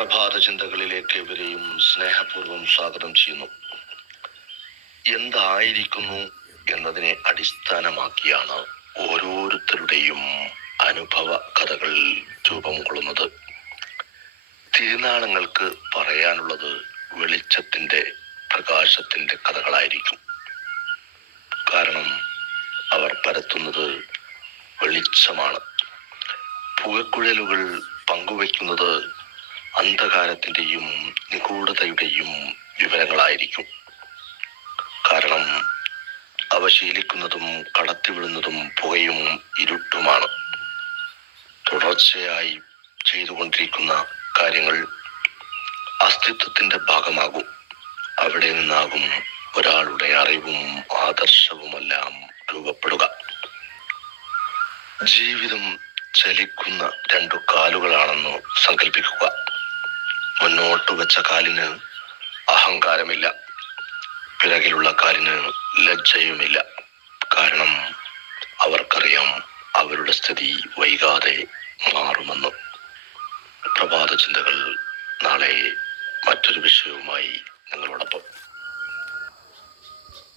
പ്രഭാത ചിന്തകളിലേക്ക് ഇവരെയും സ്നേഹപൂർവം സ്വാഗതം ചെയ്യുന്നു. എന്തായിരിക്കുന്നു എന്നതിനെ അടിസ്ഥാനമാക്കിയാണ് ഓരോരുത്തരുടെയും അനുഭവ കഥകൾ രൂപം കൊള്ളുന്നത്. തിരുനാളങ്ങൾക്ക് പറയാനുള്ളത് വെളിച്ചത്തിന്റെ പ്രകാശത്തിന്റെ കഥകളായിരിക്കും. കാരണം അവർ പരത്തുന്നത് വെളിച്ചമാണ്. പുകക്കുഴലുകൾ പങ്കുവയ്ക്കുന്നത് അന്ധകാരത്തിന്റെയും നിഗൂഢതയുടെയും വിവരങ്ങളായിരിക്കും. കാരണം അവ ശീലിക്കുന്നതും കടത്തിവിടുന്നതും പുകയും ഇരുട്ടുമാണ്. തുടർച്ചയായി ചെയ്തുകൊണ്ടിരിക്കുന്ന കാര്യങ്ങൾ അസ്തിത്വത്തിന്റെ ഭാഗമാകും. അവിടെ നിന്നാകും ഒരാളുടെ അറിവും ആദർശവുമെല്ലാം രൂപപ്പെടുക. ജീവിതം ചലിക്കുന്ന രണ്ടു കാലുകളാണെന്ന് സങ്കല്പിക്കുക മുന്നോട്ട് വെച്ച കാലിന് അഹങ്കാരമില്ല. പിറകിലുള്ള കാലിന് ലജ്ജയുമില്ല. കാരണം അവർക്കറിയാം അവരുടെ സ്ഥിതി വൈകാതെ മാറുമെന്ന്. പ്രഭാത ചിന്തകൾ നാളെ മറ്റൊരു വിഷയവുമായി നിങ്ങളോടൊപ്പം.